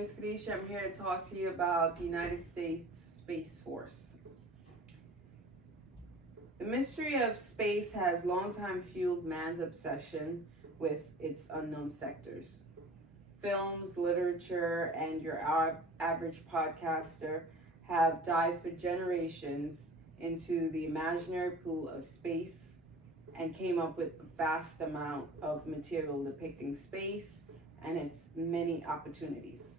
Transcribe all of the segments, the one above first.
name's Kadisha. I'm here to talk to you about the United States Space Force. The mystery of space has long time fueled man's obsession with its unknown sectors. Films, literature, and your average podcaster have dived for generations into the imaginary pool of space and came up with a vast amount of material depicting space and its many opportunities.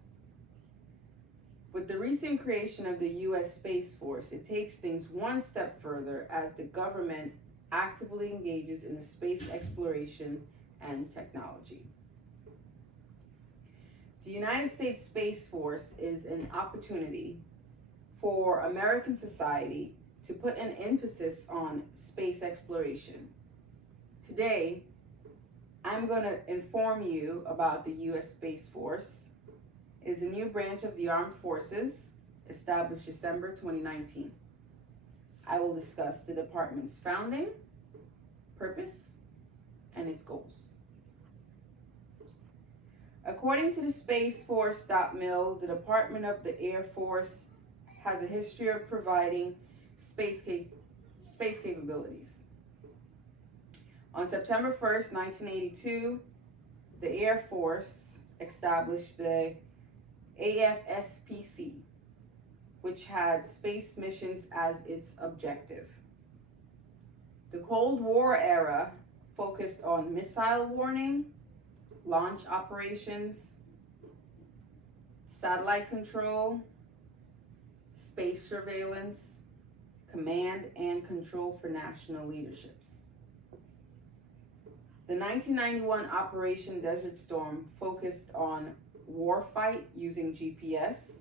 With the recent creation of the U.S. Space Force, it takes things one step further as the government actively engages in the space exploration and technology. The United States Space Force is an opportunity for American society to put an emphasis on space exploration. Today, I'm going to inform you about the U.S. Space Force. It is a new branch of the Armed Forces established December 2019. I will discuss the department's founding, purpose, and its goals. According to the SpaceForce.mil, the Department of the Air Force has a history of providing space capabilities. On September 1st, 1982, the Air Force established the SPC, which had space missions as its objective. The Cold War era focused on missile warning, launch operations, satellite control, space surveillance, command and control for national leaderships. The 1991 Operation Desert Storm focused on warfight using GPS.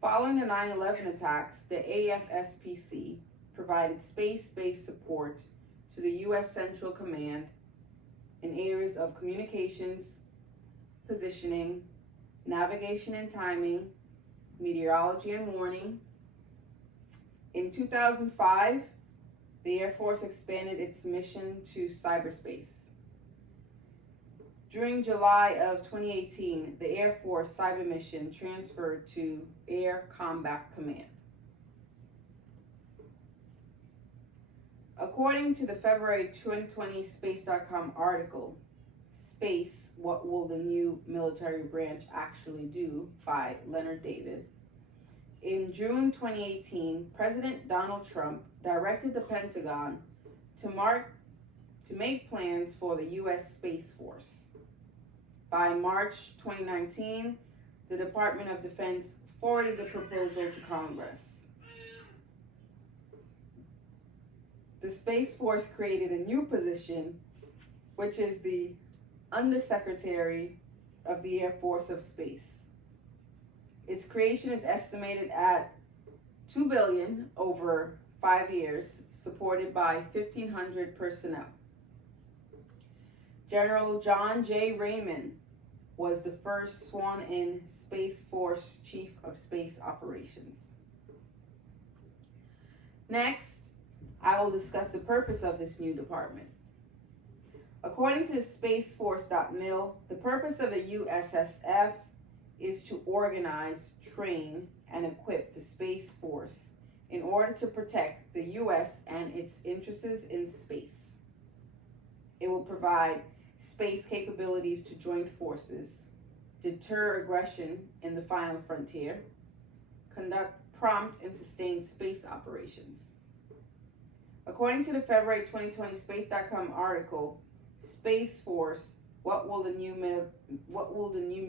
Following the 9/11 attacks, the AFSPC provided space-based support to the U.S. Central Command in areas of communications, positioning, navigation and timing, meteorology and warning. In 2005, the Air Force expanded its mission to cyberspace. During July of 2018, the Air Force cyber mission transferred to Air Combat Command. According to the February 2020 Space.com article, Space, What Will the New Military Branch Actually Do? By Leonard David, in June 2018, President Donald Trump directed the Pentagon to make plans for the U.S. Space Force. By March 2019, the Department of Defense forwarded the proposal to Congress. The Space Force created a new position, which is the Undersecretary of the Air Force of Space. Its creation is estimated at $2 billion over 5 years, supported by 1,500 personnel. General John J. Raymond was the first sworn-in Space Force Chief of Space Operations. Next, I will discuss the purpose of this new department. According to SpaceForce.mil, the purpose of the USSF is to organize, train, and equip the Space Force in order to protect the U.S. and its interests in space. It will provide space capabilities to joint forces, deter aggression in the final frontier, conduct prompt and sustained space operations. According to the February 2020 Space.com article, Space Force, What will the new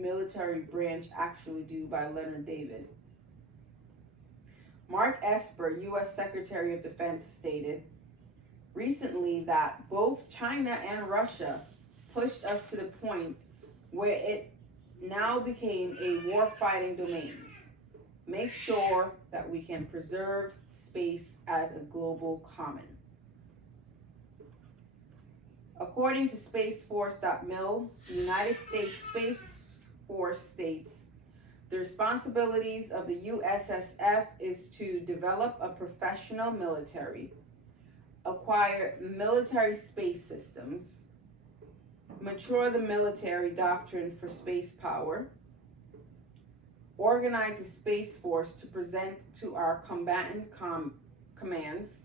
military branch actually do? By Leonard David. Mark Esper, U.S. Secretary of Defense, stated recently that both China and Russia pushed us to the point where it now became a war-fighting domain. Make sure that we can preserve space as a global common. According to SpaceForce.mil, the United States Space Force states the responsibilities of the USSF is to develop a professional military, acquire military space systems, mature the military doctrine for space power, organize a space force to present to our combatant commands,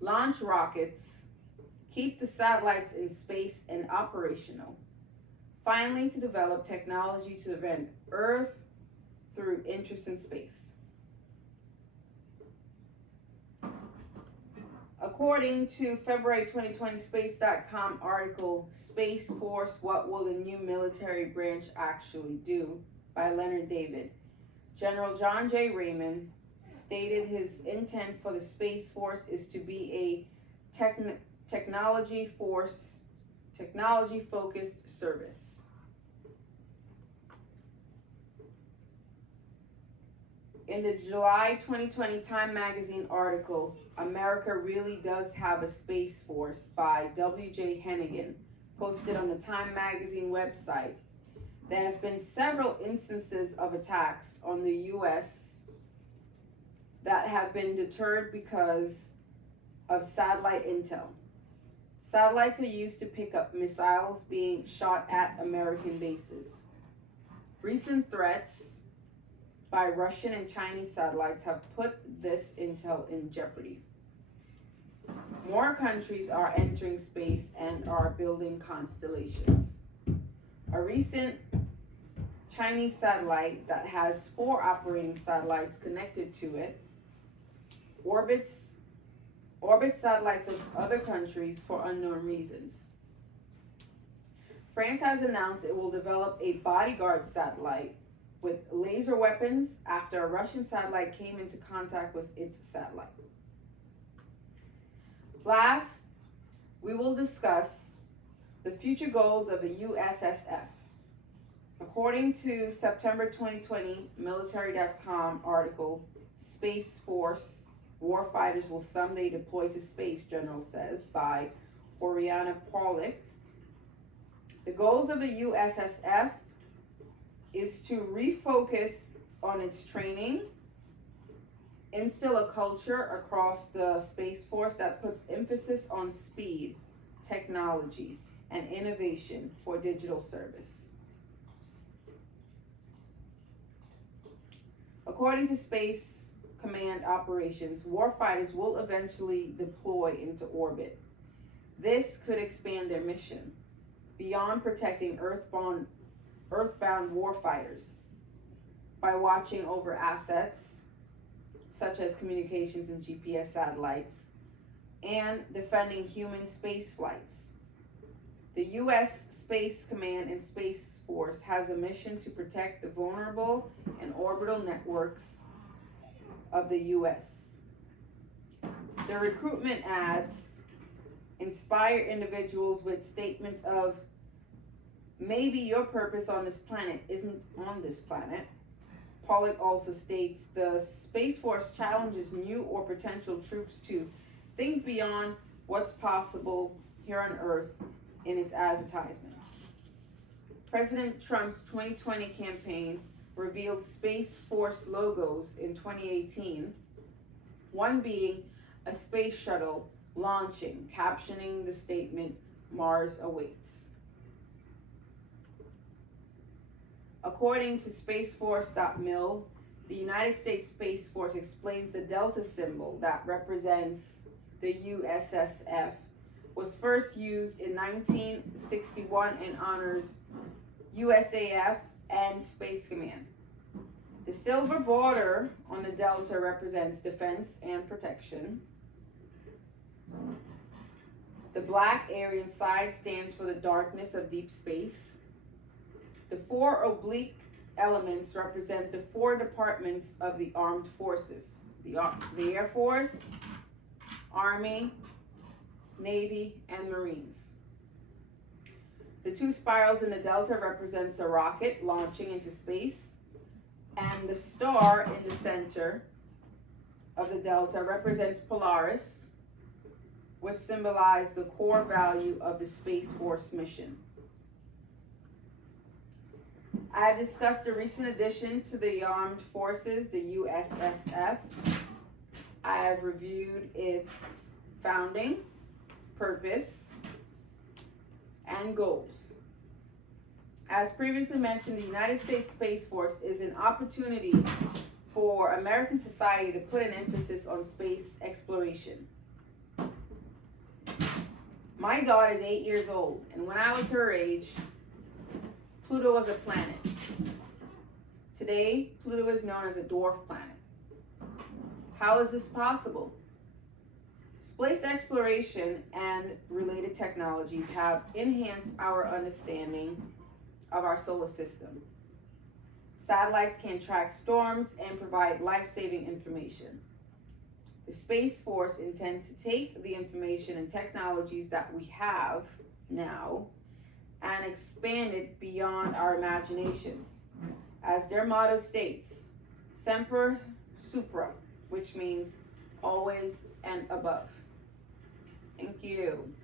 launch rockets, keep the satellites in space and operational. Finally, to develop technology to prevent Earth through interest in space. According to February 2020 Space.com article, Space Force, What Will the New Military Branch Actually Do? By Leonard David, General John J. Raymond stated his intent for the Space Force is to be a technology-focused service. In the July 2020 Time magazine article, America Really Does Have a Space Force by W.J. Hennigan, posted on the Time magazine website, there has been several instances of attacks on the U.S. that have been deterred because of satellite intel. Satellites are used to pick up missiles being shot at American bases. Recent threats by Russian and Chinese satellites have put this intel in jeopardy. More countries are entering space and are building constellations. A recent Chinese satellite that has 4 operating satellites connected to it orbits satellites of other countries for unknown reasons. France has announced it will develop a bodyguard satellite with laser weapons after a Russian satellite came into contact with its satellite. Last, we will discuss the future goals of the USSF. According to September 2020 Military.com article, Space Force warfighters will someday deploy to space, General says, by Oriana Paulik. The goals of the USSF is to refocus on its training, instill a culture across the Space Force that puts emphasis on speed, technology, and innovation for digital service. According to Space Command operations, warfighters will eventually deploy into orbit. This could expand their mission beyond protecting earthbound warfighters by watching over assets such as communications and GPS satellites and defending human space flights. The U.S. Space Command and Space Force has a mission to protect the vulnerable and orbital networks of the U.S. The recruitment ads inspire individuals with statements of, maybe your purpose on this planet isn't on this planet. Pollock also states the Space Force challenges new or potential troops to think beyond what's possible here on Earth in its advertisements. President Trump's 2020 campaign revealed Space Force logos in 2018, one being a space shuttle launching, captioning the statement, "Mars awaits." According to SpaceForce.mil, the United States Space Force explains the Delta symbol that represents the USSF was first used in 1961 and honors USAF and Space Command. The silver border on the Delta represents defense and protection. The black area inside stands for the darkness of deep space. The 4 oblique elements represent the 4 departments of the armed forces: the Air Force, Army, Navy, and Marines. The 2 spirals in the Delta represents a rocket launching into space, and the star in the center of the Delta represents Polaris, which symbolizes the core value of the Space Force mission. I have discussed the recent addition to the armed forces, the USSF. I have reviewed its founding, purpose, and goals. As previously mentioned, the United States Space Force is an opportunity for American society to put an emphasis on space exploration. My daughter is 8 years old, and when I was her age, Pluto was a planet. Today, Pluto is known as a dwarf planet. How is this possible? Space exploration and related technologies have enhanced our understanding of our solar system. Satellites can track storms and provide life-saving information. The Space Force intends to take the information and technologies that we have now and expand it beyond our imaginations. As their motto states, Semper Supra, which means always and above. Thank you.